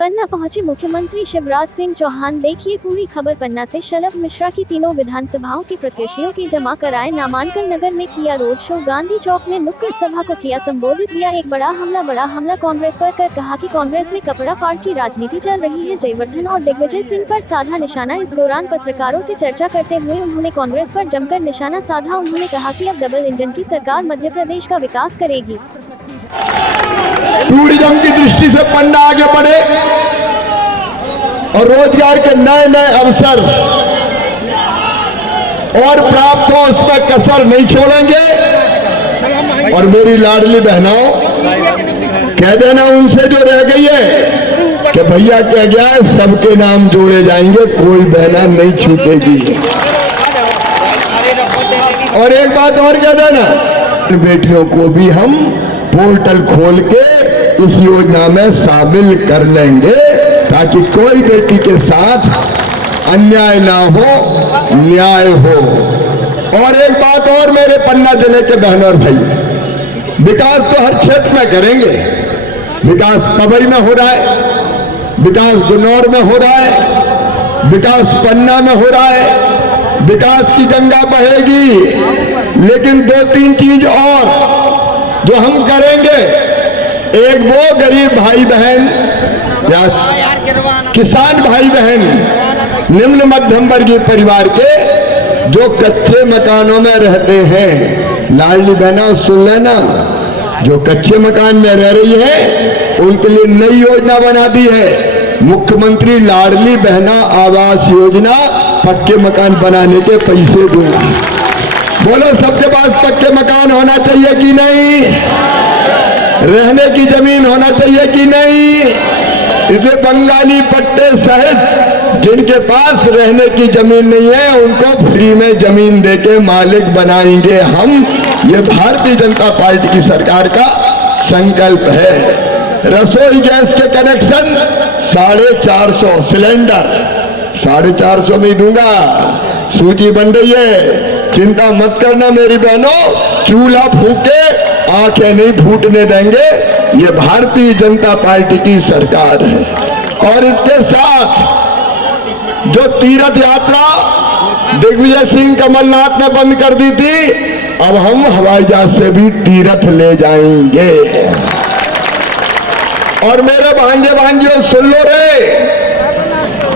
पन्ना पहुंचे मुख्यमंत्री शिवराज सिंह चौहान। देखिए पूरी खबर पन्ना से। शलभ मिश्रा की तीनों विधानसभाओं के प्रत्याशियों के जमा कराए नामांकन। नगर में किया रोड शो। गांधी चौक में नुक्कड़ सभा को किया संबोधित। दिया एक बड़ा हमला कांग्रेस पर कर कहा कि कांग्रेस में कपड़ा फाड़ की राजनीति चल रही है। जयवर्धन और दिग्विजय सिंह पर साधा निशाना। इस दौरान पत्रकारों से चर्चा करते हुए उन्होंने कांग्रेस पर जमकर निशाना साधा। उन्होंने कहा कि अब डबल इंजन की सरकार मध्य प्रदेश का विकास करेगी। टूरिज्म की दृष्टि से पन्ना आगे बढ़े और रोजगार के नए नए अवसर और प्राप्त हो, उसमें कसर नहीं छोड़ेंगे। और मेरी लाडली बहनों, कह देना उनसे जो रह गई है कि भैया कह गया है सबके नाम जोड़े जाएंगे, कोई बहना नहीं छूटेगी। और एक बात और कह देना, बेटियों को भी हम पोर्टल खोल के इस योजना में शामिल कर लेंगे ताकि कोई बेटी के साथ अन्याय ना हो, न्याय हो। और एक बात और मेरे पन्ना जिले के बहनों और भाई, विकास तो हर क्षेत्र में करेंगे। विकास पवई में हो रहा है, विकास गुनौर में हो रहा है, विकास पन्ना में हो रहा है, विकास की गंगा बहेगी। लेकिन दो तीन चीज और जो हम करेंगे, एक वो गरीब भाई बहन या किसान भाई बहन, निम्न मध्यम वर्गीय परिवार के जो कच्चे मकानों में रहते हैं, लाडली बहना सुन लेना, जो कच्चे मकान में रह रही है उनके लिए नई योजना बना दी है। मुख्यमंत्री लाडली बहना आवास योजना, पक्के मकान बनाने के पैसे दूंगा। बोलो सबके पास पक्के मकान होना चाहिए कि नहीं? रहने की जमीन होना चाहिए कि नहीं? इसे बंगाली पट्टे सहित जिनके पास रहने की जमीन नहीं है उनको फ्री में जमीन देके मालिक बनाएंगे हम। ये भारतीय जनता पार्टी की सरकार का संकल्प है। रसोई गैस के कनेक्शन 450 सिलेंडर 450 में दूंगा। सूची बन रही है, चिंता मत करना मेरी बहनों, चूल्हा फूके आंखें नहीं फूटने देंगे। ये भारतीय जनता पार्टी की सरकार है। और इसके साथ जो तीर्थ यात्रा दिग्विजय सिंह कमलनाथ ने बंद कर दी थी, अब हम हवाई जहाज से भी तीर्थ ले जाएंगे। और मेरे भांजे भांजियों सुन लो रे,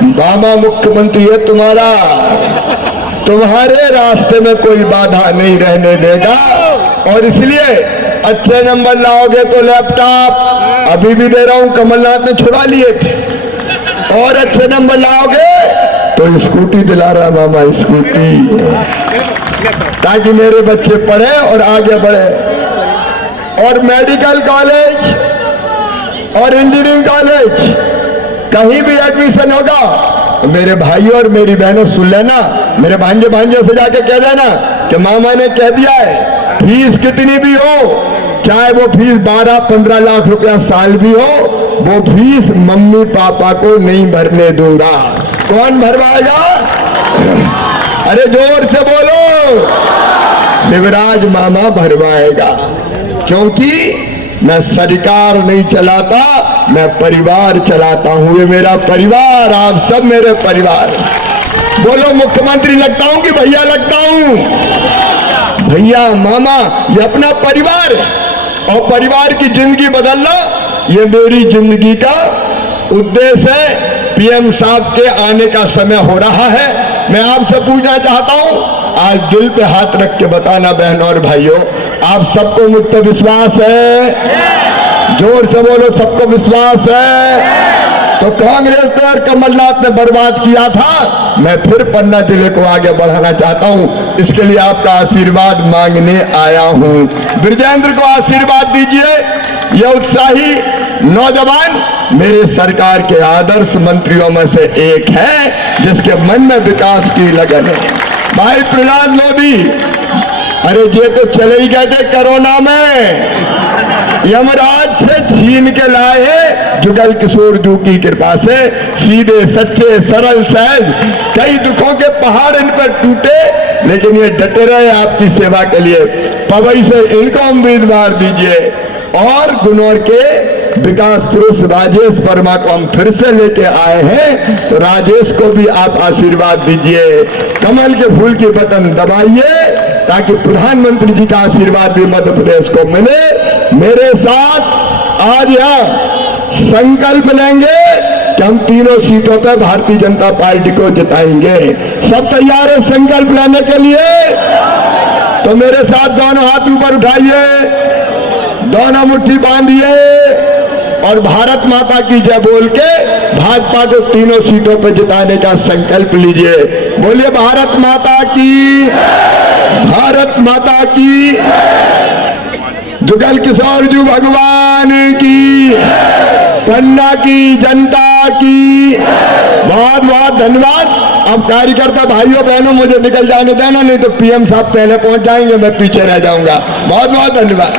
मामा मुख्यमंत्री है तुम्हारा, तुम्हारे रास्ते में कोई बाधा नहीं रहने देगा। और इसलिए अच्छे नंबर लाओगे तो लैपटॉप अभी भी दे रहा हूं, कमलनाथ ने छुड़ा लिए थे। और अच्छे नंबर लाओगे तो स्कूटी दिला रहा मामा, स्कूटी, ताकि मेरे बच्चे पढ़े और आगे बढ़े। और मेडिकल कॉलेज और इंजीनियरिंग कॉलेज कहीं भी एडमिशन होगा, मेरे भाई और मेरी बहनों सुन लेना, मेरे भांजे भांजियों से जाके कह देना कि मामा ने कह दिया है फीस कितनी भी हो, चाहे वो फीस 12-15 लाख रुपया साल भी हो, वो फीस मम्मी पापा को नहीं भरने दूंगा। कौन भरवाएगा? अरे जोर से बोलो, शिवराज मामा भरवाएगा। क्योंकि मैं सरकार नहीं चलाता, मैं परिवार चलाता हूं। ये मेरा परिवार, आप सब मेरे परिवार। बोलो मुख्यमंत्री लगता हूं कि भैया लगता हूं? भैया मामा, ये अपना परिवार है। और परिवार की जिंदगी बदलना ये मेरी जिंदगी का उद्देश्य है। पीएम साहब के आने का समय हो रहा है। मैं आपसे पूछना चाहता हूं, आज दिल पे हाथ रख के बताना बहनों और भाइयों, आप सबको मुझ पर विश्वास है? जोर से बोलो, सबको विश्वास है? तो कांग्रेस ने और कमलनाथ ने बर्बाद किया था, मैं फिर पन्ना जिले को आगे बढ़ाना चाहता हूं। इसके लिए आपका आशीर्वाद मांगने आया हूं। ब्रजेंद्र को आशीर्वाद दीजिए। यह उत्साही नौजवान मेरे सरकार के आदर्श मंत्रियों में से एक है, जिसके मन में विकास की लगन है। भाई प्रहलाद लोधी, अरे ये तो चले ही गए थे कोरोना में, यमराज से छीन के लाए जुगल किशोर जी की कृपा से, सीधे सच्चे सरल सहज, कई दुखों के पहाड़ इन पर टूटे, लेकिन ये डटे रहे आपकी सेवा के लिए। पवई से इनको उम्मीदवार दीजिए। और गुनौर के विकास पुरुष राजेश वर्मा को हम फिर से लेके आए हैं, तो राजेश को भी आप आशीर्वाद दीजिए, कमल के फूल की बटन दबाइए, ताकि प्रधानमंत्री जी का आशीर्वाद भी मध्य प्रदेश को मिले। मेरे साथ आज यहाँ संकल्प लेंगे कि हम तीनों सीटों पर भारतीय जनता पार्टी को जिताएंगे। सब तैयार है संकल्प लेने के लिए? तो मेरे साथ दोनों हाथ ऊपर उठाइए, दोनों मुट्ठी बांधिए और भारत माता की जय बोल के भाजपा को तीनों सीटों पर जिताने का संकल्प लीजिए। बोलिए भारत माता की, भारत माता की, जुगल किशोर जी भगवान की, पन्ना की जनता की बहुत बहुत धन्यवाद। अब कार्यकर्ता भाइयों बहनों मुझे निकल जाने देना, नहीं तो पीएम साहब पहले पहुंच जाएंगे, मैं पीछे रह जाऊंगा। बहुत बहुत धन्यवाद।